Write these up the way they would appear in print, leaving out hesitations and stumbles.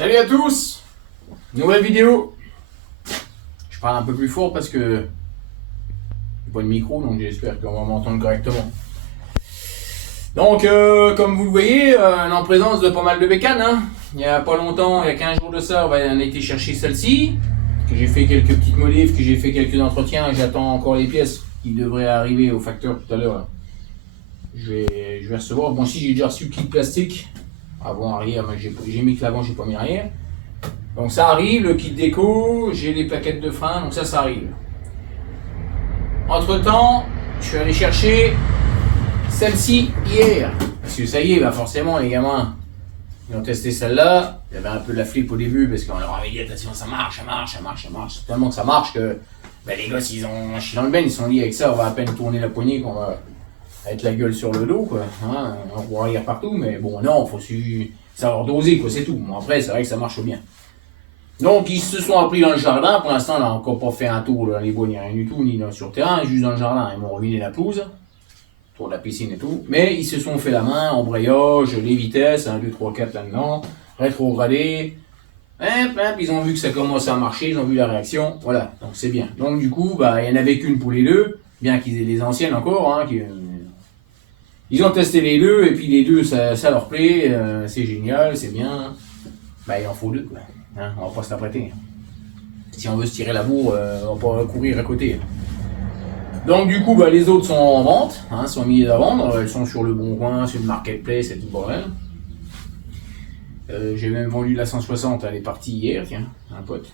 Salut à tous, nouvelle vidéo. Je parle un peu plus fort parce que j'ai pas de micro, donc j'espère qu'on va m'entendre correctement. Donc comme vous le voyez, en présence de pas mal de bécanes, hein. Il y a pas longtemps, il y a 15 jours de ça, on a été chercher celle-ci, que j'ai fait quelques petites modifs, que j'ai fait quelques entretiens, et j'attends encore les pièces qui devraient arriver au facteur tout à l'heure. Je vais recevoir, bon si j'ai déjà reçu le kit plastique, avant arrière, mais j'ai mis que l'avant, j'ai pas mis l'arrière. Donc ça arrive, le kit déco, j'ai les plaquettes de frein, donc ça arrive. Entre temps, je suis allé chercher celle-ci hier. Parce que ça y est, bah forcément les gamins, ils ont testé celle-là. Il y avait un peu de la flip au début parce qu'on leur avait dit attention, ça marche. Tellement que ça marche que bah, les gosses ils ont un chien dans le ben, ils sont liés avec ça, on va à peine tourner la poignée qu'on va être la gueule sur le dos, quoi. Hein, on pourra rire partout, mais bon non, faut savoir doser, quoi, c'est tout. Bon, après, c'est vrai que ça marche bien. Donc ils se sont appris dans le jardin, pour l'instant on n'a encore pas fait un tour dans les bois ni rien du tout, ni sur le terrain, juste dans le jardin, ils m'ont ruiné la pelouse, autour de la piscine et tout, mais ils se sont fait la main, embrayage, les vitesses, 1, 2, 3, 4 là-dedans, rétrogradé, ils ont vu que ça commence à marcher, ils ont vu la réaction, voilà, donc c'est bien. Donc du coup, bah, il n'y en avait qu'une pour les deux, bien qu'ils aient les anciennes encore, hein, ils ont testé les deux, et puis les deux ça leur plaît, c'est génial, c'est bien, bah il en faut deux, quoi. Hein, on va pas se la prêter. Si on veut se tirer la bourre, on va pas courir à côté. Donc du coup, bah, les autres sont en vente, hein, sont mises à vendre. Elles sont sur le Bon Coin, sur le Marketplace et tout le bordel. J'ai même vendu la 160, elle est partie hier, tiens, un pote.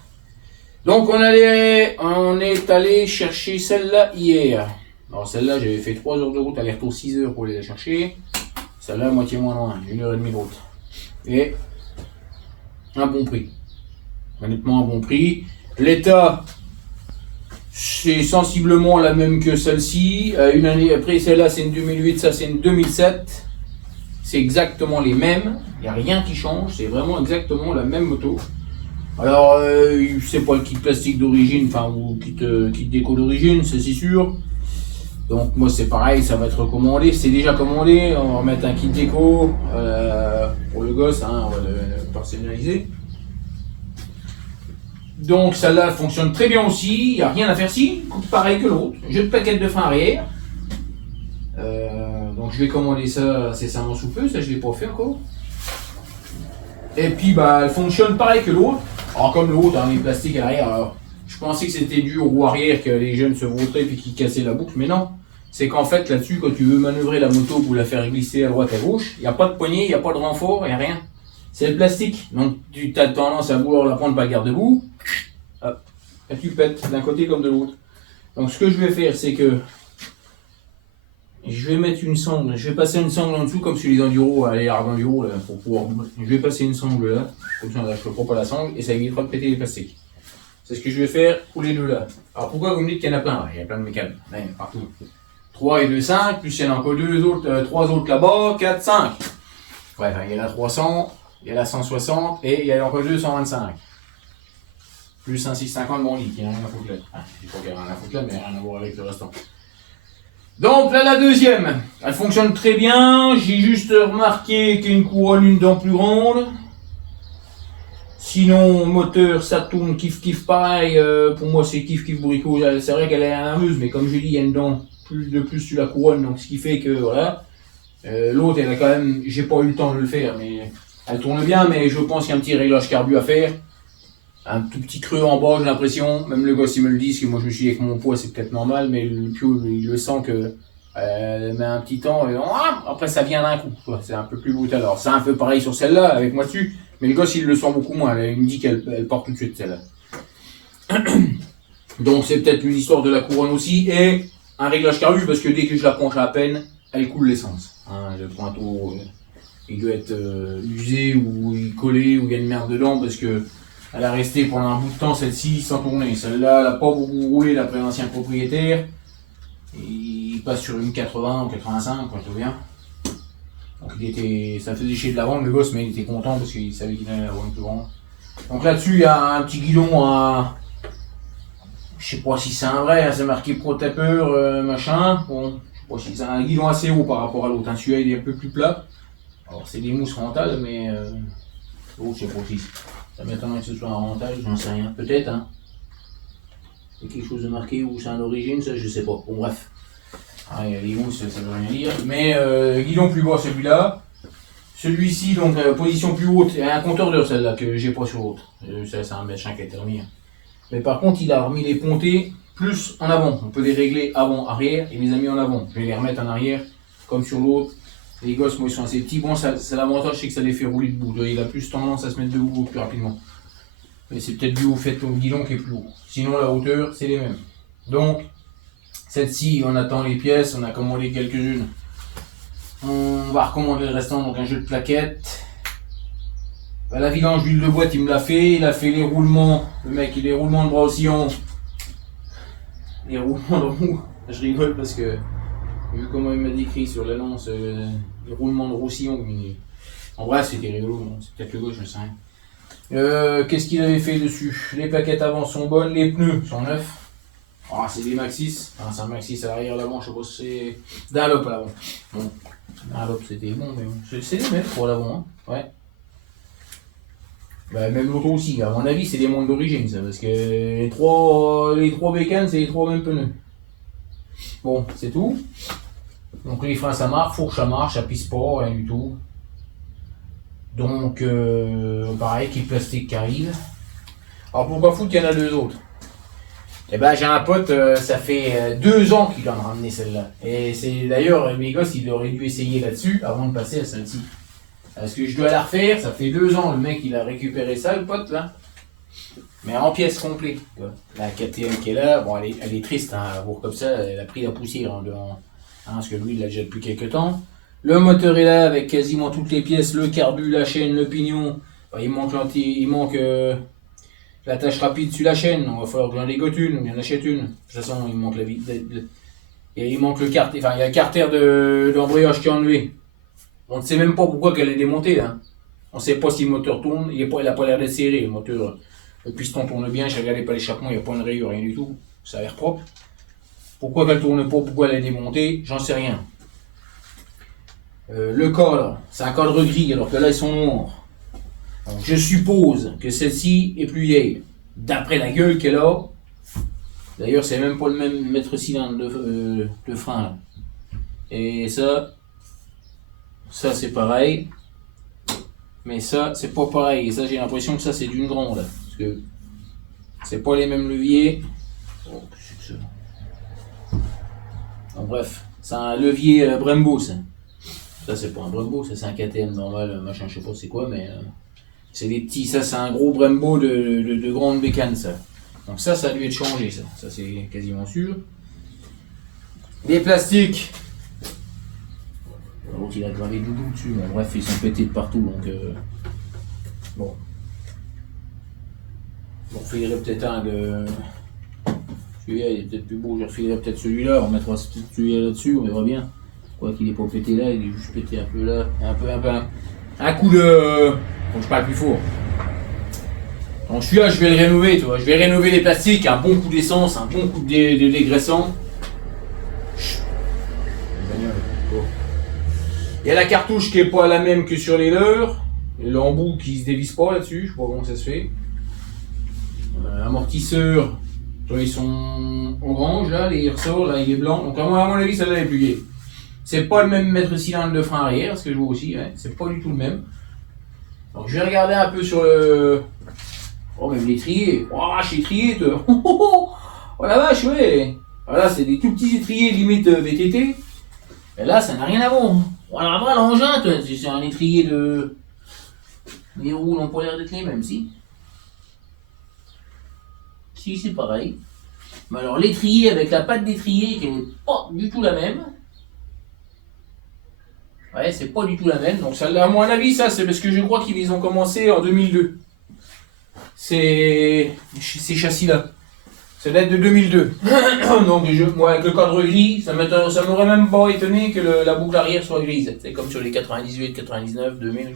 Donc on est allé chercher celle-là hier. Alors celle-là, j'avais fait 3 heures de route, aller-retour 6 heures pour aller la chercher. Celle-là, moitié moins loin, 1h30 de route. Et un bon prix. Honnêtement, un bon prix. L'état, c'est sensiblement la même que celle-ci. Une année après, celle-là, c'est une 2008, ça, c'est une 2007. C'est exactement les mêmes. Il n'y a rien qui change. C'est vraiment exactement la même moto. Alors, c'est pas le kit plastique d'origine, enfin, ou kit déco d'origine, c'est sûr. Donc, moi, c'est pareil, ça va être recommandé. C'est déjà commandé. On va mettre un kit déco pour le gosse, hein, on va le personnaliser. Donc celle-là fonctionne très bien aussi, il n'y a rien à faire ici, pareil que l'autre. J'ai de plaquette de frein arrière. Donc je vais commander ça incessamment sous peu, ça je ne l'ai pas fait encore. Et puis bah elle fonctionne pareil que l'autre. Alors comme l'autre, hein, les plastiques à l'arrière, alors, je pensais que c'était dû au roue arrière que les jeunes se vautraient et qu'ils cassaient la boucle, mais non. C'est qu'en fait là-dessus, quand tu veux manœuvrer la moto pour la faire glisser à droite à gauche, il n'y a pas de poignée, il n'y a pas de renfort, il n'y a rien. C'est le plastique, donc tu as tendance à vouloir la prendre par garde-boue, et tu pètes d'un côté comme de l'autre. Donc ce que je vais faire, c'est que je vais mettre une sangle, je vais passer une sangle en dessous comme sur les enduros, les hard enduro, là, pour pouvoir. Je vais passer une sangle là, comme ça je ne prends pas la sangle et ça évitera de péter les plastiques. C'est ce que je vais faire pour les deux là. Alors pourquoi vous me dites qu'il y en a plein? Il y a plein de mécanes, partout. 3 et 2, 5, plus il y en a encore 3 autres là-bas, 4, 5. Bref, il y en a 300. Il y a la 160 et il y a encore 225. Plus un 650 bon lit, il n'y a rien à foutre là. Il faut qu'il y ait rien à foutre là, mais rien à voir avec le restant. Donc là, la deuxième, elle fonctionne très bien. J'ai juste remarqué qu'il y a une couronne, une dent plus grande. Sinon, moteur, ça tourne kiff pareil. Pour moi, c'est kiff bourricot. C'est vrai qu'elle est amuse, mais comme je dis, il y a une dent de plus sur la couronne, donc ce qui fait que voilà. L'autre, elle a quand même, j'ai pas eu le temps de le faire, mais. Elle tourne bien, mais je pense qu'il y a un petit réglage carbu à faire. Un tout petit creux en bas, j'ai l'impression. Même le gosse, il me le dit, parce que moi je me suis dit avec mon poids, c'est peut-être normal, mais le pio, il le sent que elle met un petit temps. Et, après, ça vient d'un coup. C'est un peu plus brutal. Alors, c'est un peu pareil sur celle-là, avec moi dessus, mais le gosse, il le sent beaucoup moins. Il me dit qu'elle part tout de suite, celle-là. Donc, c'est peut-être une histoire de la couronne aussi, et un réglage carbu, parce que dès que je la penche à peine, elle coule l'essence. Hein, le pointeau. Il doit être usé ou collé ou il y a une merde dedans parce que elle a resté pendant un bout de temps celle-ci sans tourner. Celle-là, elle n'a pas beaucoup roulé d'après l'ancien propriétaire. Il passe sur une 80 ou 85 quand je reviens. Donc ça faisait chier de la vendre le gosse, mais il était content parce qu'il savait qu'il allait la vendre plus grande. Donc là-dessus, il y a un petit guidon à. Je sais pas si c'est un vrai, hein, c'est marqué Pro Tapper, machin. Bon, je sais pas si c'est un guidon assez haut par rapport à l'autre. Hein. Celui-là, il est un peu plus plat. Alors c'est des mousses frontales, mais l'autre c'est pas aussi. Ça m'étonnerait que ce soit un rentage, j'en sais rien. Peut-être, hein. Il y a quelque chose de marqué où c'est en origine, ça je sais pas. Bon bref. Ah, il y a les mousses, ça veut rien dire. Mais guidon plus bas celui-là. Celui-ci, donc position plus haute, il y a un compteur d'heure celle-là que j'ai pas sur l'autre. Ça c'est un machin qui a été remis. Mais par contre il a remis les pontées plus en avant. On peut les régler avant, arrière et mes amis en avant. Je vais les remettre en arrière comme sur l'autre. Les gosses moi ils sont assez petits. Bon ça l'avantage c'est que ça les fait rouler debout. Il a plus tendance à se mettre debout plus rapidement. Mais c'est peut-être dû au fait au guidon qui est plus haut. Sinon la hauteur c'est les mêmes. Donc cette-ci on attend les pièces, on a commandé quelques-unes. On va recommander le restant, donc un jeu de plaquettes. La vidange d'huile de boîte, il me l'a fait. Il a fait les roulements. Le mec, il a les roulements de bras oscillants. Les roulements de roue. Je rigole parce que, vu comment il m'a décrit sur l'annonce, les roulements de roussillon. En vrai, c'était rigolo. C'est peut-être le gauche, je sais rien. Qu'est-ce qu'il avait fait dessus? Les plaquettes avant sont bonnes. Les pneus sont neufs. Ah, c'est des Maxxis. Ah, c'est un Maxxis à l'arrière, l'avant, je sais pas si c'est. Dunlop à l'avant. Bon. Dunlop c'était bon, mais bon. C'est les mêmes pour l'avant, hein. Ouais. Bah, même l'autre aussi, à mon avis, c'est des montres d'origine, ça, parce que les trois bécanes, c'est les trois mêmes pneus. Bon, c'est tout. Donc les freins, ça marche, fourche, ça marche, ça pisse pas, rien du tout. Donc, pareil, kit plastique qui arrive. Alors pourquoi foutre qu'il y en a deux autres? Eh ben j'ai un pote, ça fait 2 ans qu'il en a ramené celle-là. Et c'est d'ailleurs, mes gosses, ils auraient dû essayer là-dessus avant de passer à celle-ci. Parce que je dois la refaire, ça fait 2 ans, le mec il a récupéré ça, le pote là. Mais en pièces complètes. La KTM qui est là, bon elle est triste, hein, pour comme ça, elle a pris la poussière en dehors. Hein, parce que lui il l'a déjà depuis quelques temps. Le moteur est là avec quasiment toutes les pièces, le carbu, la chaîne, le pignon. Enfin, il manque l'attache rapide sur la chaîne, il va falloir que j'en dégote une, ou bien en achète une. De toute façon, il manque la vie. Et il manque le carter, enfin il y a le carter d'embrayage qui est enlevé. On ne sait même pas pourquoi qu'elle est démontée là. On ne sait pas si le moteur tourne, il n'a pas l'air d'être serré. Le moteur, le piston tourne bien, j'ai regardé pas l'échappement, il n'y a pas une rayure, rien du tout. Ça a l'air propre. Pourquoi qu'elle tourne pas, pourquoi elle est démontée, j'en sais rien. Le cadre, c'est un cadre gris alors que là ils sont noirs. Donc, je suppose que celle-ci est plus vieille. D'après la gueule qu'elle a. D'ailleurs, c'est même pas le même mètre cylindre de frein là. Et ça c'est pareil. Mais ça, c'est pas pareil. Et ça, j'ai l'impression que ça, c'est d'une grande. Parce que c'est pas les mêmes leviers. Oh, qu'est-ce que c'est que ça? Donc, bref, c'est un levier Brembo, ça. Ça, c'est pas un Brembo, ça, c'est un KTM normal, machin, je sais pas c'est quoi, mais c'est des petits. Ça, c'est un gros Brembo de grande bécane, ça. Donc, ça a dû être changé, ça. Ça, c'est quasiment sûr. Les plastiques. L'autre il a gravé doudou dessus, mais bref, ils sont pétés de partout donc. Bon. On refilerait peut-être un de. Celui-là il est peut-être plus beau, je refilerai peut-être celui-là, on mettra celui-là là-dessus, on verra bien. Quoi qu'il est pas pété là, il est juste pété un peu là. Un coup de. Bon, je parle plus fort. Donc celui-là je vais le rénover, tu vois. Je vais rénover les plastiques, un bon coup d'essence, un bon coup de dégraissant. Il y a la cartouche qui n'est pas la même que sur les leurs. L'embout qui se dévisse pas là-dessus, je sais pas comment ça se fait. Amortisseurs, ils sont orange là, les ressorts, là il est blanc. Donc à mon avis, celle-là est plus gaie. C'est pas le même mètre cylindre de frein arrière, ce que je vois aussi, hein. C'est pas du tout le même. Donc je vais regarder un peu sur le. Oh, même l'étrier. Oh, chez étrier, toi. Oh la vache, ouais. Voilà, c'est des tout petits étriers limite VTT. Et là, ça n'a rien à voir. Voilà, voilà l'engin, c'est un étrier de. Les roues n'ont pas l'air d'être les mêmes, si. Si, c'est pareil. Mais alors, l'étrier avec la patte d'étrier qui n'est pas du tout la même. Ouais, c'est pas du tout la même. Donc, ça, à mon avis, ça, c'est parce que je crois qu'ils ont commencé en 2002. Ces châssis-là. Ça date de 2002. Donc, moi, avec le cadre gris, ça m'aurait même pas étonné que la boucle arrière soit grise. C'est comme sur les 98, 99, 2000.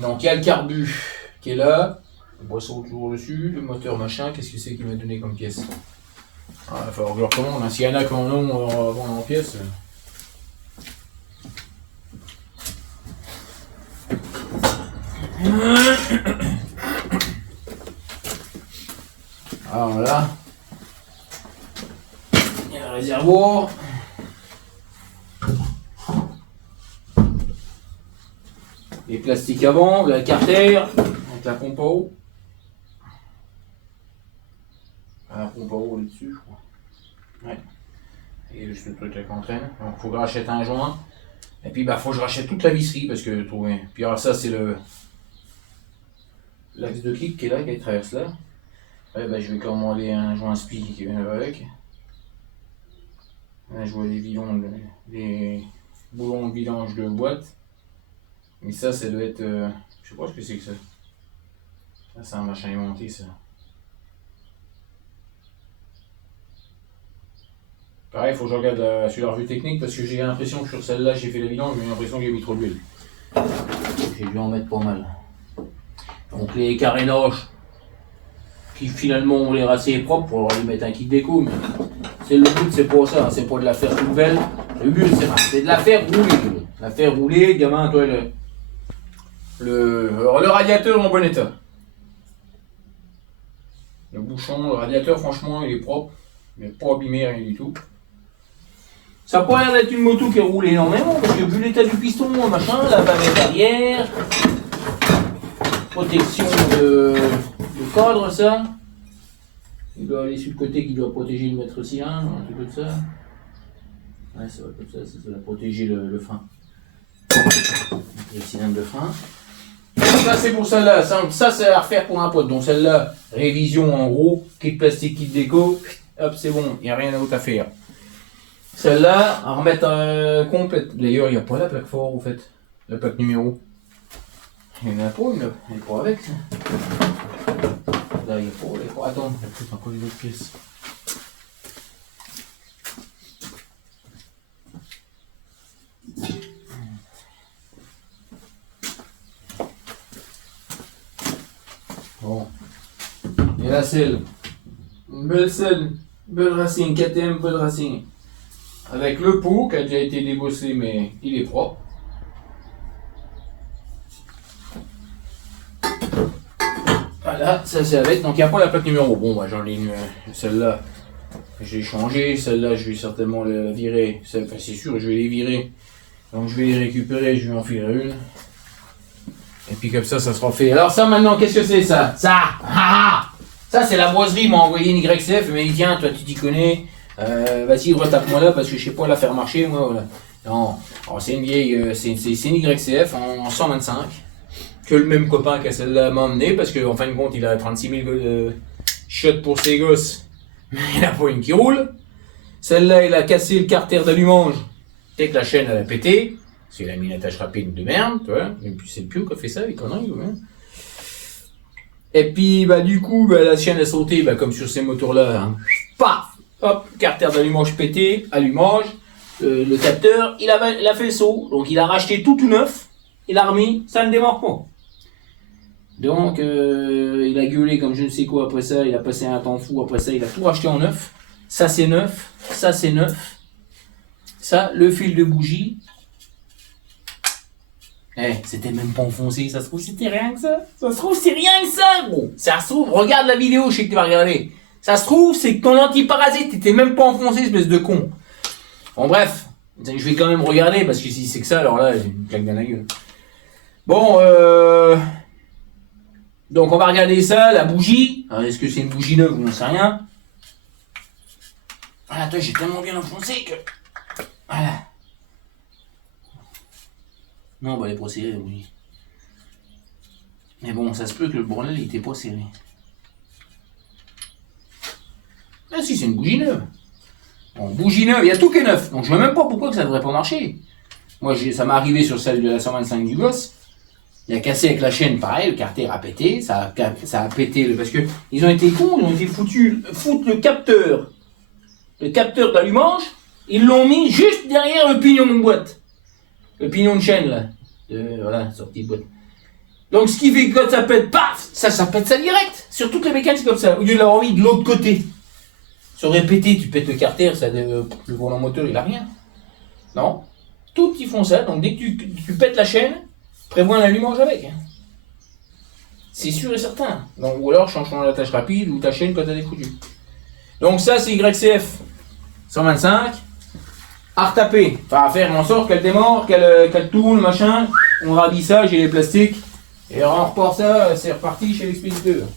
Donc, il y a le carbu qui est là. Le boisseau toujours dessus. Le moteur machin. Qu'est-ce que c'est qu'il m'a donné comme pièce? Il va falloir que je le recommande. Hein. S'il y en a qui en ont, on va vendre en pièces. réservoir. Les plastiques avant, la carter, avec la pompe à eau. La pompe à eau là-dessus, je crois. Ouais. Et juste le truc avec l'entraîne. Donc, il faut que je rachète un joint. Et puis, faut que je rachète toute la visserie parce que trouver. Puis, alors, ça, c'est l'axe de clic qui est là, qui traverse là. Ouais, je vais commander un joint spi qui vient avec. Là, je vois les bidons, les boulons de vidange de boîte. Mais ça doit être. Je sais pas ce que c'est que ça. Ça, c'est un machin aimanté, ça. Pareil, il faut que je regarde sur la revue technique parce que j'ai l'impression que sur celle-là, j'ai fait la vidange, mais j'ai l'impression que j'ai mis trop d'huile. J'ai dû en mettre pas mal. Donc, les carénages qui finalement ont l'air assez propres pour leur mettre un kit déco, mais c'est le but, c'est pas ça, c'est pas de la faire toute belle. Le but, c'est de la faire rouler. La faire rouler, gamin, toi, le radiateur en bon état. Le bouchon, le radiateur, franchement, il est propre. Il n'est pas abîmé, rien du tout. Ça n'a pas l'air d'être une moto qui roule énormément, parce que vu l'état du piston, machin, la bavette arrière, protection de cadre, ça. Il doit aller sur le côté qui doit protéger le maître cylindre, un truc comme ça. Ouais, ça va comme ça va protéger le frein. Le cylindre de frein. Ça c'est pour celle-là, ça c'est à refaire pour un pote. Donc celle-là, révision en gros, kit plastique, kit déco, hop c'est bon, il n'y a rien d'autre à faire. Celle-là, à remettre complète. D'ailleurs, il n'y a pas la plaque fort au fait, la plaque numéro. Il y en a pas, il n'est pas avec ça. Là, il n'y a pas, attends, il y a peut-être encore une autre pièce. Bon. Et la selle. Une belle selle. Belle Racing, KTM Belle Racing. Avec le pot qui a déjà été débossé, mais il est propre. Voilà, ça c'est avec. Donc il n'y a pas la plaque numéro. Bon, j'en ai une. Celle-là, j'ai changé. Celle-là, je vais certainement la virer. Enfin, c'est sûr, je vais les virer. Donc je vais les récupérer, je vais en filer une. Et puis comme ça sera fait. Alors ça maintenant, qu'est-ce que c'est ça? Ça c'est la boiserie, m'a envoyé une YCF, mais tiens, toi tu t'y connais. Vas-y, retape-moi là parce que je sais pas la faire marcher, moi, voilà. Non, c'est une vieille, c'est une YCF en 125. Que le même copain qui a celle-là m'a emmené parce qu'en fin de compte, il a 36 000 shots pour ses gosses, mais il n'a pas une qui roule. Celle-là, il a cassé le carter d'allumage. Dès que la chaîne elle a pété, parce qu'il a mis une attache rapide de merde, tu vois. Et puis c'est le Pio qui a fait ça, les conneries, ouais. Et puis, du coup, la chaîne a sauté, comme sur ces moteurs-là. Hein. Paf! Hop, carter d'allumage pété, allumage. Le capteur, il a fait le saut. Donc, il a racheté tout neuf. Il a remis, ça ne démarre pas. Donc, il a gueulé comme je ne sais quoi après ça. Il a passé un temps fou après ça. Il a tout racheté en neuf. Ça, c'est neuf. Ça, c'est neuf. Ça, le fil de bougie. C'était même pas enfoncé. Ça se trouve, c'était rien que ça. Ça se trouve, c'est rien que ça, gros. Ça se trouve, regarde la vidéo, je sais que tu vas regarder. Ça se trouve, c'est que ton antiparasite était même pas enfoncé, espèce de con. Bon, bref. Je vais quand même regarder, parce que si c'est que ça, alors là, j'ai une claque dans la gueule. Bon, donc on va regarder ça, la bougie. Alors, est-ce que c'est une bougie neuve ou on ne sait rien? Voilà, toi, j'ai tellement bien enfoncé que... Voilà. Non, elle est pas serrée, la bougie. Mais bon, ça se peut que le bordel, il était pas serré. Ah si, c'est une bougie neuve. Bon, bougie neuve, il y a tout qui est neuf. Donc je vois même pas pourquoi que ça devrait pas marcher. Moi, ça m'est arrivé sur celle de la 125 du gosse. Il a cassé avec la chaîne, pareil, le carter a pété. Ça a pété, parce que ils ont été cons, ils ont été foutre le capteur. Le capteur d'allumage, ils l'ont mis juste derrière le pignon de boîte. Le pignon de chaîne, là. Voilà, sortie de boîte. Donc, ce qui fait que quand ça pète, paf, ça pète ça direct. Sur toutes les mécaniques, comme ça. Au lieu de l'avoir mis de l'autre côté. Ça aurait pété, tu pètes le carter, le volant moteur, il a rien. Non. Tout, ils font ça. Donc, dès que tu pètes la chaîne, prévois un allumage avec. Hein. C'est sûr et certain. Donc, ou alors, change ton attache rapide ou ta chaîne quand elle est foutue. Donc, ça, c'est YCF. 125, à retaper, enfin à faire en sorte qu'elle démarre, qu'elle tourne, machin, on rhabille ça, j'ai les plastiques, et on repart ça, c'est reparti chez l'expéditeur.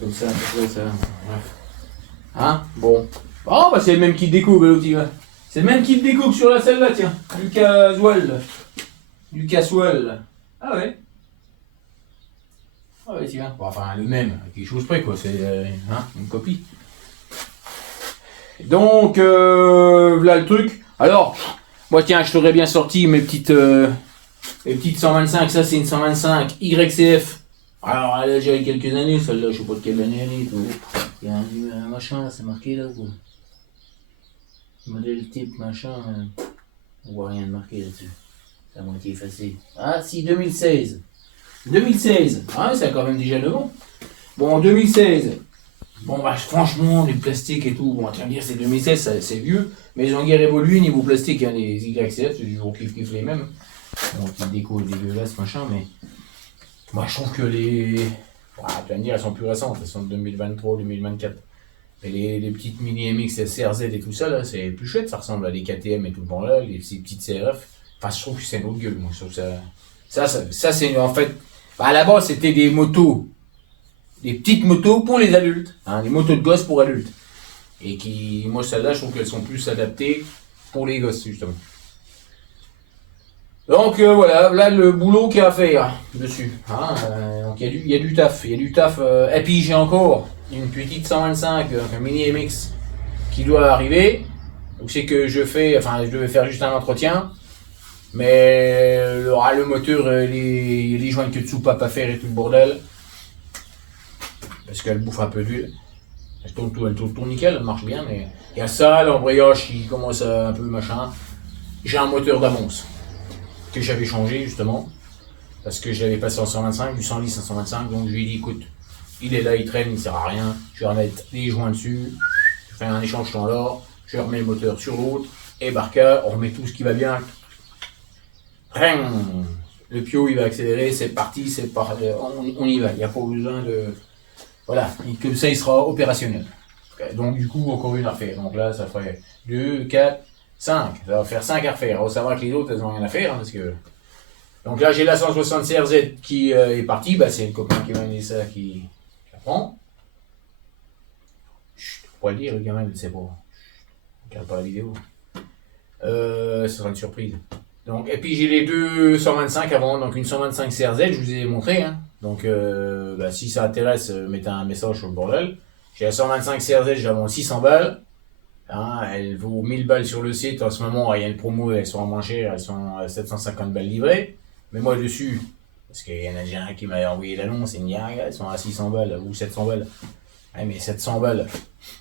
Comme ça, ça. Bref. Hein? Bon. Oh, bah c'est le même kit déco, l'autre. C'est le même kit déco que sur la celle-là, tiens. Du casual. Du casual. Ah ouais. Ah ouais, tiens. Bon, enfin, le même. Quelque chose près, quoi. C'est une copie. Donc, voilà le truc. Alors, moi, tiens, je t'aurais bien sorti mes petites 125. Ça, c'est une 125 YCF. Alors, elle a déjà eu quelques années, celle-là, je sais pas de quelle année elle est. Il y a un machin là, c'est marqué là, quoi. Modèle type, machin. On voit rien de marqué là-dessus. C'est à moitié effacé. Ah, si, 2016. 2016. Ah, ça a quand même déjà 9 ans. Bon, en 2016. Bon, bah, franchement, les plastiques et tout, bon, tu vas me dire, c'est 2016, c'est vieux. Mais ils ont guère évolué niveau plastique, hein, les YCF, c'est toujours kiff les mêmes. Bon, petite déco dégueulasse, machin, mais. Moi, je trouve que les. Ah, tu vas me dire, elles sont plus récentes, elles sont de 2023, 2024. Et les petites mini MX, CRZ et tout ça, là, c'est plus chouette, ça ressemble à des KTM et tout le bon là, ces petites CRF. Enfin, je trouve que c'est une autre gueule, moi. Je trouve que ça c'est en fait. Bah, à la base, c'était des motos. Des petites motos pour les adultes. Hein, des motos de gosses pour adultes. Et qui. Moi, celles-là, je trouve qu'elles sont plus adaptées pour les gosses, justement. Donc voilà, là le boulot qu'il y a à faire dessus. Hein, donc il y a du taf, et puis j'ai encore une petite 125, un mini MX qui doit arriver. Donc c'est que je devais faire juste un entretien, mais le moteur, les joints de soupape à faire et tout le bordel, parce qu'elle bouffe un peu d'huile. Elle tourne nickel, elle marche bien, mais il y a ça, l'embrayage qui commence un peu machin. J'ai un moteur d'avance que j'avais changé justement, parce que j'avais passé en 125, du 110 à 125, donc je lui ai dit écoute, il est là, il traîne, il sert à rien, je vais remettre les joints dessus, je fais un échange standard, je remets le moteur sur l'autre, et barca, on remet tout ce qui va bien, le pio il va accélérer, c'est parti, on y va, il n'y a pas besoin de... Voilà, et comme ça il sera opérationnel. Donc du coup, encore une à refaire, donc là ça ferait 2, 4, 5, ça va faire 5 à refaire. Il faut savoir que les autres, elles n'ont rien à faire. Hein, parce que... Donc là, j'ai la 160 CRZ qui est partie. Bah, c'est le copain qui m'a donné ça qui la prend. Chut, faut pas le dire, le gamin, il ne sait pas. Regarde pas la vidéo. Ce sera une surprise. Donc, et puis j'ai les deux 125 avant. Donc une 125 CRZ, je vous ai montré. Hein. Donc bah, si ça intéresse, mettez un message sur le bordel. J'ai la 125 CRZ, j'avais 600 balles. Hein, elle vaut 1000 balles sur le site. En ce moment, il y a une promo, elles sont moins chères, elles sont à 750 balles livrées. Mais moi, dessus, parce qu'il y en a déjà un qui m'avait envoyé l'annonce, il me dit, ah, elles sont à 600 balles ou 700 balles. Ouais, mais 700 balles,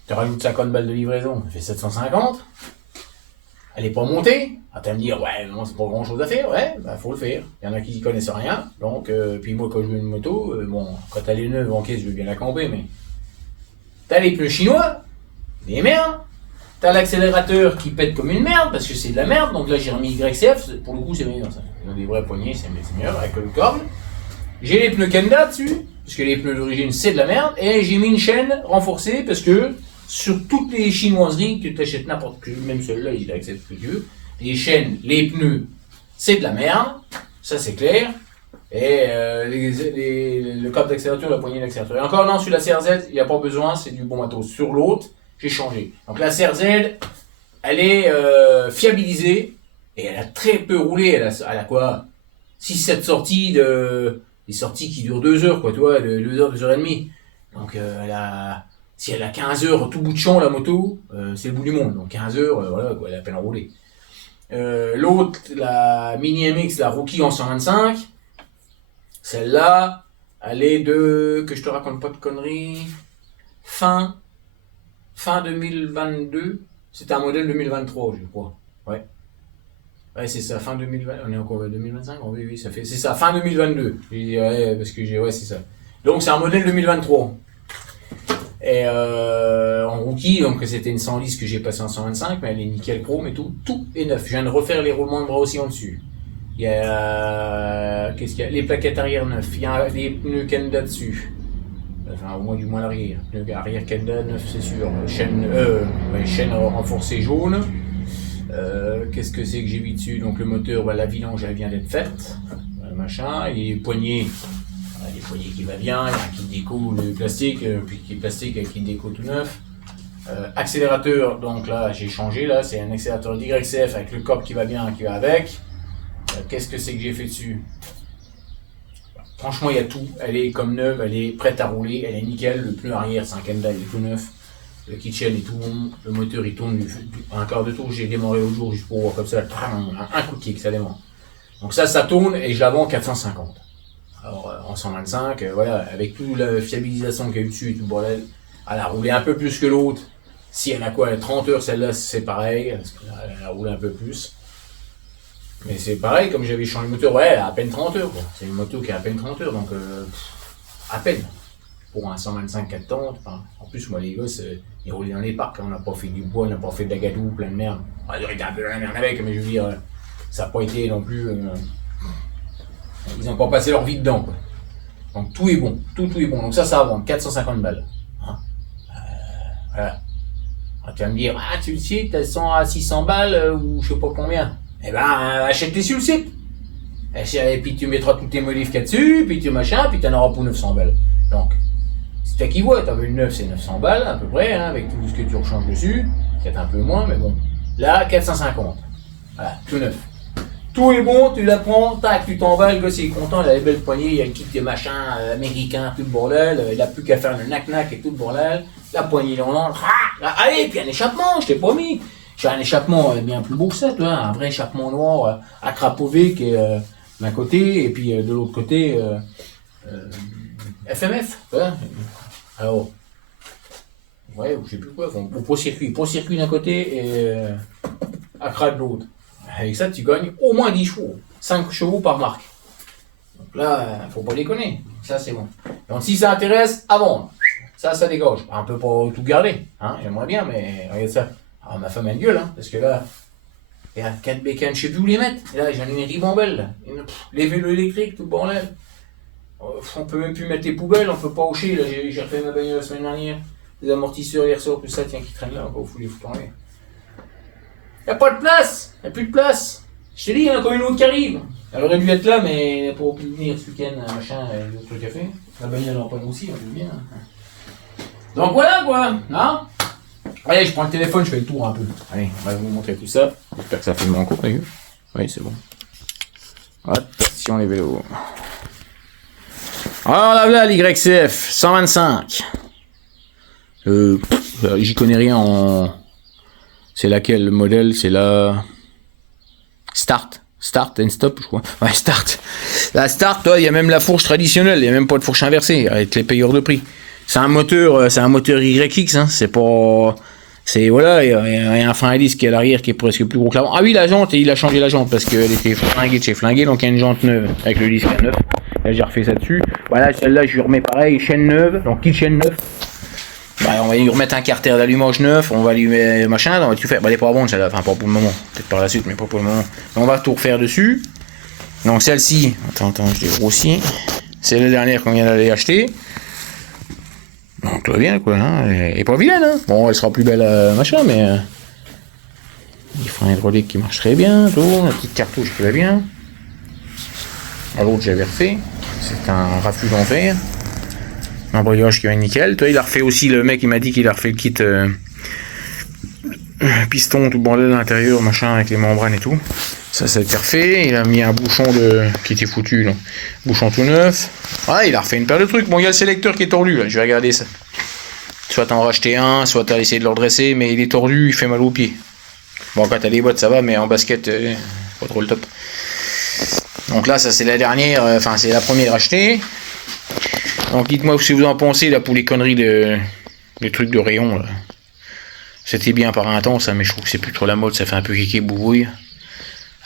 tu rajoutes 50 balles de livraison, ça fait 750. Elle n'est pas montée. Ah, tu vas me dire, ouais, non, c'est pas grand chose à faire. Ouais, bah, faut le faire. Il y en a qui n'y connaissent rien. Donc, puis moi, quand je veux une moto, bon, quand elle est neuve en caisse, je veux bien la camper, mais. T'as les pneus chinois, des merdes. T'as l'accélérateur qui pète comme une merde parce que c'est de la merde, donc là j'ai remis YCF, pour le coup c'est meilleur ça. Ils ont des vrais poignées, c'est meilleur avec le câble. J'ai les pneus Kenda dessus, parce que les pneus d'origine c'est de la merde, et j'ai mis une chaîne renforcée parce que sur toutes les chinoiseries que tu achètes n'importe quelle, même celle-là il accepte ce que tu veux, les chaînes, les pneus c'est de la merde, ça c'est clair, et le câble d'accélérateur, la poignée d'accélérateur. Et encore non, sur la CRZ, il n'y a pas besoin, c'est du bon matos. Sur l'autre, j'ai changé. Donc la CRZ, elle est fiabilisée et elle a très peu roulé. Elle a quoi 6-7 sorties, des sorties qui durent 2 heures, quoi, tu vois, 2 heures, 2 heures et demie. Donc si elle a 15 heures tout bout de champ, la moto, c'est le bout du monde. Donc 15 heures, voilà, quoi, elle a à peine roulé. L'autre, la Mini MX, la Rookie en 125, celle-là, elle est de, que je te raconte pas de conneries, fin 2022, c'était un modèle 2023, je crois. Ouais. Ouais, c'est ça, fin 2020, on est encore 2025, oui, ça fait, c'est ça, fin 2022. Ouais, parce que ouais, c'est ça. Donc c'est un modèle 2023. Et en rookie, donc c'était une 110 que j'ai passé en 125, mais elle est nickel chrome et tout est neuf. Je viens de refaire les roulements de bras aussi en dessus. Il y a Qu'est-ce qu'il y a? Les plaquettes arrière neufs. Il y a des pneus Kenda dessus. Enfin, au moins du moins l'arrière. Pneus arrière Kenda neuf, c'est sûr. Chaîne renforcée jaune. Qu'est-ce que c'est que j'ai mis dessus? Donc le moteur, la vidange elle vient d'être faite. Machin. Les poignées. Les poignées qui va bien. Il y a un kit déco de plastique. Puis qui est plastique avec kit déco tout neuf. Accélérateur, donc là j'ai changé, là c'est un accélérateur d'YCF avec le COP qui va bien, qui va avec. Qu'est-ce que c'est que j'ai fait dessus? Franchement il y a tout, elle est comme neuve, elle est prête à rouler, elle est nickel, le pneu arrière c'est un Kenda, il est tout neuf, le kitchen est tout bon, le moteur il tourne un quart de tour, j'ai démarré l'autre jour juste pour voir comme ça, un coup de kick, ça démarre. Donc ça tourne et je la vends 450. Alors en 125, voilà, avec toute la fiabilisation qu'il y a eu dessus et tout le bordel, elle a roulé un peu plus que l'autre. Si elle a quoi, 30 heures, celle-là, c'est pareil, parce qu'elle a roulé un peu plus. Mais c'est pareil, comme j'avais changé le moteur, ouais, elle a à peine 30 heures, quoi. C'est une moto qui a à peine 30 heures, donc à peine. Pour un 125 4 temps, enfin, en plus, moi, les gosses, ils roulaient dans les parcs, hein. On n'a pas fait du bois, on n'a pas fait de la gadoue, plein de merde. On a été un peu la merde avec, mais je veux dire, ça n'a pas été non plus. Ils n'ont pas passé leur vie dedans, quoi. Donc tout est bon, tout est bon. Donc ça va vendre 450 balles. Hein, voilà. Tu vas me dire, ah tu le site, elles sont à 600 balles ou je sais pas combien. Eh ben, achète-les sur le site. Et puis tu mettras tous tes modifs qu'il y a dessus, puis tu machin, puis tu en auras pour 900 balles. Donc, c'est toi qui vois, t'as vu le 9, c'est 900 balles à peu près, hein, avec tout ce que tu rechanges dessus. Peut-être un peu moins, mais bon. Là, 450. Voilà, tout neuf. Tout est bon, tu la prends, tac, tu t'emballes, le gosse il est content, il a les belles poignées, il y a le kit des machins américains, tout le bordel, il n'a plus qu'à faire le knack-knack et tout le bordel, la poignée dans l'angle, allez, puis un échappement, je t'ai promis, j'ai un échappement bien plus beau que ça, tu vois, un vrai échappement noir à Krapovic qui est d'un côté, et puis de l'autre côté, FMF, tu vois. Alors, ouais, je sais plus quoi, pour circuit d'un côté et Accra de l'autre. Avec ça, tu gagnes au moins 10 chevaux. 5 chevaux par marque. Donc là, faut pas déconner. Ça, c'est bon. Donc si ça intéresse, à vendre. Ça dégage. On peut pas tout garder. Hein. J'aimerais bien, mais regarde ça. Alors, ma femme, elle gueule, hein, parce que là, il y a 4 bécanes, je sais plus où les mettre. Et là, j'en ai une ribambelle. Les vélos électriques, tout le bordel. On peut même plus mettre les poubelles, on peut pas hocher. Là, j'ai refait ma bagnole la semaine dernière. Les amortisseurs, les ressorts, tout ça, tiens, qui traînent là. On va les foutre en l'air. Il n'y a pas de place, il n'y a plus de place. Je te dis, il y en a encore une autre qui arrive. Elle aurait dû être là, mais elle n'a pas pu venir ce week-end, machin, le truc à faire. La bagnole en panne aussi, on veut bien. Donc voilà quoi, hein. Allez, je prends le téléphone, je fais le tour un peu. Allez, on va vous montrer tout ça. J'espère que ça filme encore, les gars. Oui, c'est bon. Attention les vélos. Alors là, l'YCF 125. J'y connais rien en... C'est laquelle le modèle? C'est la Start and Stop, je crois. Ouais, Start. La Start, il y a même la fourche traditionnelle, il n'y a même pas de fourche inversée avec les payeurs de prix. C'est un moteur YX, hein. C'est pas. C'est voilà, il y a un frein à disque qui est à l'arrière qui est presque plus gros que l'avant. Ah oui, la jante, il a changé la jante parce qu'elle était flinguée de chez Flingué, donc il y a une jante neuve avec le disque à neuf. Là, j'ai refait ça dessus. Voilà, celle-là, je lui remets pareil, chaîne neuve, donc petite chaîne neuve. Bah, on va lui remettre un carter d'allumage neuf, on va lui mettre machin, on va tout faire. Bah, elle est pas bonne celle-là, enfin pas pour le moment, peut-être par la suite, mais pas pour le moment. Mais on va tout refaire dessus. Donc celle-ci, attends, je l'ai grossi. C'est la dernière qu'on vient d'aller acheter. Donc tout va bien quoi, hein. Elle est pas vilaine, hein. Bon, elle sera plus belle machin, mais. Les freins hydrauliques qui marchent très bien, tout, la petite cartouche qui va bien. L'autre j'avais refait, c'est un raffut en fer. Embrayage qui va nickel. Toi, il a refait aussi, le mec il m'a dit qu'il a refait le kit piston, tout bordel à l'intérieur, machin, avec les membranes et tout. Ça a été refait. Il a mis un bouchon qui était foutu, là. Bouchon tout neuf. Ah, il a refait une paire de trucs. Bon, il y a le sélecteur qui est tordu, là. Je vais regarder ça. Soit t'en racheter un, soit t'as essayé de le redresser, mais il est tordu, il fait mal aux pieds. Bon, quand t'as les bottes, ça va, mais en basket, pas trop le top. Donc là, ça c'est la dernière, enfin c'est la première achetée. Donc dites-moi ce que vous en pensez là pour les conneries les trucs de rayon là. C'était bien par un temps ça, mais je trouve que c'est plus trop la mode, ça fait un peu kéké boubouille.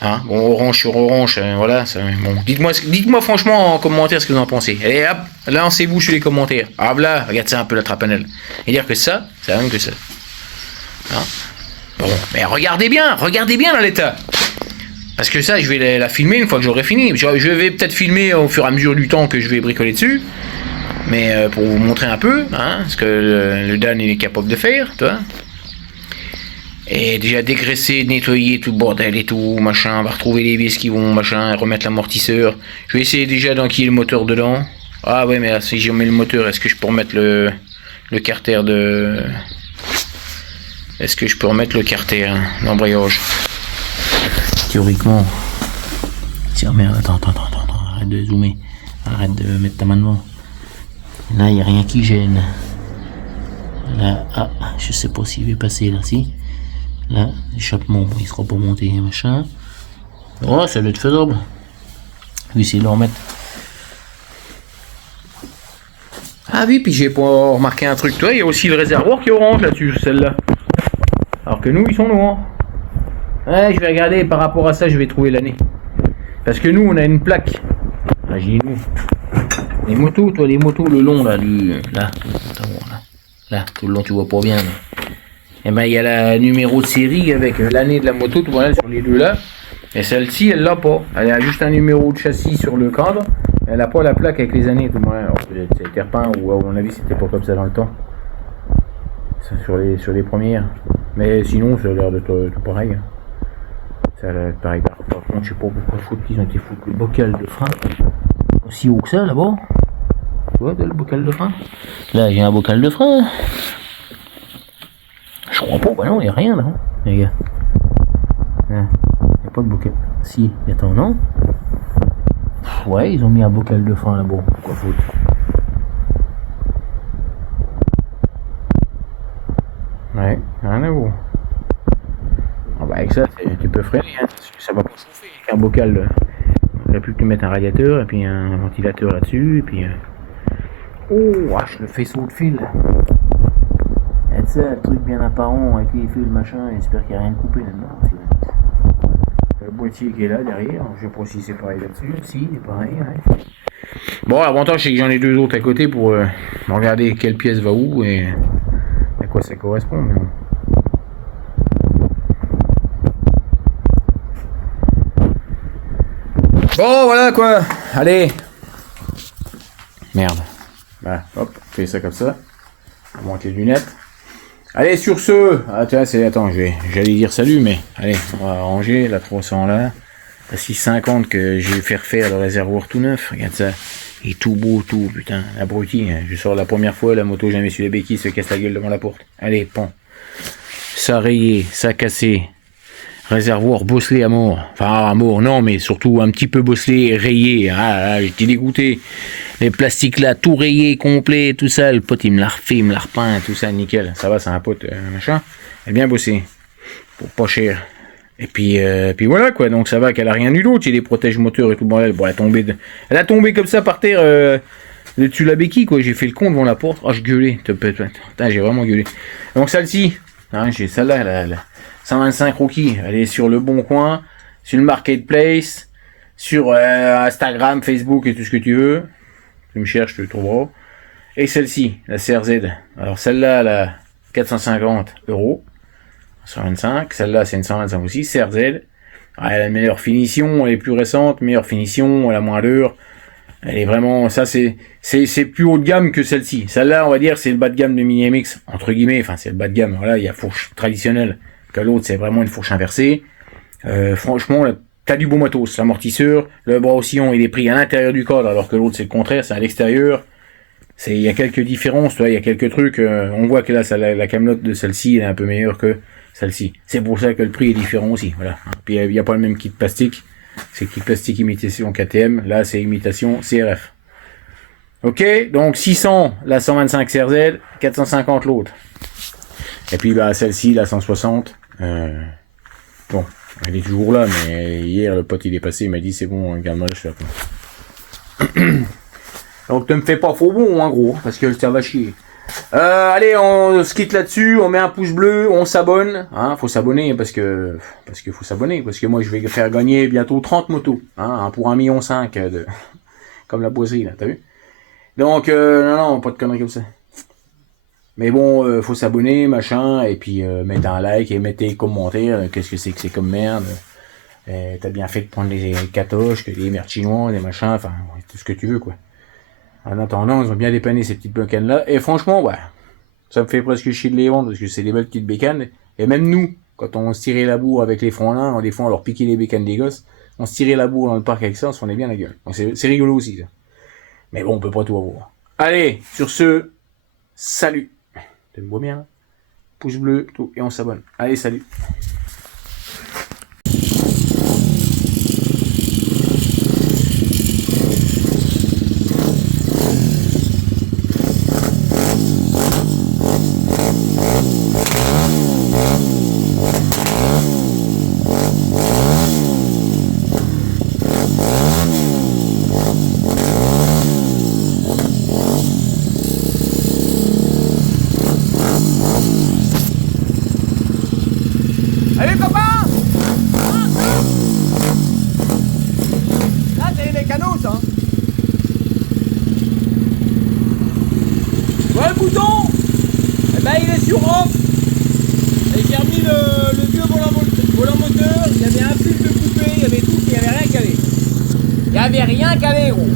Hein, bon, orange sur orange, voilà. Ça, bon, dites-moi franchement en commentaire ce que vous en pensez. Allez hop, lancez-vous sur les commentaires. Ah là, regarde ça un peu la trapanelle. Et dire que ça, c'est rien que ça. Hein, bon, mais regardez bien dans l'état. Parce que ça, je vais la filmer une fois que j'aurai fini. Je vais peut-être filmer au fur et à mesure du temps que je vais bricoler dessus. Mais pour vous montrer un peu, hein, ce que le Dan il est capable de faire, tu vois. Et déjà dégraisser, nettoyer tout le bordel et tout, machin. On va retrouver les vis qui vont, machin, remettre l'amortisseur. Je vais essayer déjà d'enquiller le moteur dedans. Ah ouais, mais là, si je mets le moteur, est-ce que je peux remettre le carter de... Est-ce que je peux remettre le carter d'embrayage? Théoriquement. Tiens, merde, attends, arrête de zoomer. Arrête de mettre ta main devant. Là, il n'y a rien qui gêne. Là, ah, je sais pas s'il va passer là, si. Là, l'échappement, il sera pas monté, machin. Oh, ça doit être faisable. Je vais essayer de le remettre. Ah oui, puis j'ai pas remarqué un truc, toi, il y a aussi le réservoir qui est orange là-dessus, celle-là. Alors que nous, ils sont noirs. Ouais, je vais regarder, par rapport à ça, je vais trouver l'année. Parce que nous, on a une plaque. Là, j'ai nous. Les motos, toi, les motos, le long, là, là, là, tout le long, tu vois pas bien, là. Et ben, il y a la numéro de série avec l'année de la moto, tout voilà, sur les deux là. Et celle-ci, elle l'a pas. Elle a juste un numéro de châssis sur le cadre. Elle a pas la plaque avec les années, tout le monde. Alors, peut-être c'est terre-peint, ou à mon avis, c'était pas comme ça dans le temps. Ça, sur les premières. Mais sinon, ça a l'air d'être tout pareil. Ça a l'air pareil. Par contre, je sais pas pourquoi ils ont été foutus le bocal de frein aussi haut que ça, là-bas. Tu vois, le bocal de frein. Là, il y a un bocal de frein. Je crois pas, bah non, il n'y a rien là, les gars. Il n'y a pas de bocal. Si, attends, non? Ouais, ils ont mis un bocal de frein là-bas. Quoi foutre? Ouais, rien à voir. Ah bah avec ça, tu peux freiner, hein. Ça va pas chauffer avec un bocal. Il aurait plus que mettre un radiateur et puis un ventilateur là-dessus et puis... Oh, je le faisceau de fil. Et tu sais, un truc bien apparent avec les fils, machin, j'espère qu'il n'y a rien de coupé là-dedans. Le boîtier qui est là derrière, je sais pas si c'est pareil là-dessus. Si, c'est pareil, ouais. Bon, l'avantage c'est que j'en ai deux autres à côté pour regarder quelle pièce va où et à quoi ça correspond. Mais bon. Bon, voilà quoi. Allez. Merde. Voilà, hop, on fait ça comme ça. On monte les lunettes. Allez, sur ce. Ah, tiens, attends, j'allais dire salut, mais allez, on va ranger la 300 là. La 650 que j'ai fait refaire le réservoir tout neuf. Regarde ça. Il est tout beau, tout, putain. Abruti. Je sors la première fois, la moto, jamais su les béquilles, se casse la gueule devant la porte. Allez, pont. Ça rayé, ça cassé. Réservoir bosselé à mort. Enfin, à mort, non, mais surtout un petit peu bosselé, rayé. Ah, j'étais dégoûté. Les plastiques là, tout rayé, complet, tout ça. Le pote, il me l'a refait, il me l'a repeint, tout ça, nickel. Ça va, c'est un pote, machin. Elle est bien bossé. Pour pas cher. Et puis voilà, quoi. Donc ça va qu'elle a rien eu d'autre. Il y a des protèges moteurs et tout. Bon, elle a tombé comme ça par terre, dessus la béquille, quoi. J'ai fait le con devant la porte. Oh, je gueulais. Putain, j'ai vraiment gueulé. Donc celle-ci, hein, j'ai celle-là, 125 Rookie. Elle est sur le Bon Coin, sur le Marketplace, sur Instagram, Facebook et tout ce que tu veux. Tu me cherches, tu le trouveras. Et celle-ci, la CRZ. Alors celle-là, elle a 450 €. 125. Celle-là, c'est une 125 aussi. CRZ. Elle a la meilleure finition, elle est plus récente, meilleure finition, elle a moins d'heures. Elle est vraiment, ça c'est plus haut de gamme que celle-ci. Celle-là, on va dire, c'est le bas de gamme de Mini MX, entre guillemets. Enfin, c'est le bas de gamme. Voilà, il y a fourche traditionnelle. Que l'autre, c'est vraiment une fourche inversée. Franchement, t'as du beau matos. L'amortisseur, le bras oscillant, il est pris à l'intérieur du cadre, alors que l'autre, c'est le contraire, c'est à l'extérieur. Il y a quelques différences, il y a quelques trucs. On voit que là, la camelote de celle-ci, elle est un peu meilleure que celle-ci. C'est pour ça que le prix est différent aussi. Voilà. Puis il n'y a pas le même kit plastique. C'est kit plastique imitation KTM. Là, c'est imitation CRF. Ok, donc 600 la 125 CRZ, 450 l'autre. Et puis bah celle-ci, la 160. Bon, elle est toujours là, mais hier le pote il est passé, il m'a dit c'est bon, garde-moi le choc. Donc ne me fais pas faux bon, en gros, parce que ça va chier. Allez, on se quitte là-dessus, on met un pouce bleu, on s'abonne. Hein, faut s'abonner parce que faut s'abonner, parce que moi je vais faire gagner bientôt 30 motos. Hein, pour 1,5 million de comme la boiserie là, t'as vu? Donc non, pas de conneries comme ça. Mais bon, faut s'abonner, machin, et puis mettre un like et mettre des commentaires. Qu'est-ce que c'est comme merde? T'as bien fait de prendre les catoches, les merdes chinois, des machins, enfin, tout ce que tu veux, quoi. En attendant, ils ont bien dépanné ces petites bécanes là. Et franchement, ouais, ça me fait presque chier de les vendre parce que c'est des belles petites bécanes. Et même nous, quand on se tirait la bourre avec les frelons, des fois on leur piquait les bécanes des gosses, on se tirait la bourre dans le parc avec ça, on se prenait bien la gueule. Donc c'est rigolo aussi, ça. Mais bon, on peut pas tout avoir. Allez, sur ce, salut. Tu me vois bien, là? Pouce bleu, tout, et on s'abonne. Allez, salut. Allez copain! Là c'est les canaux ça. Ouais le bouton, eh ben, il est sur off. Et j'ai remis le vieux volant moteur, il y avait un fil de coupé, il y avait tout, il n'y avait rien qui allait. Il n'y avait rien qui allait gros.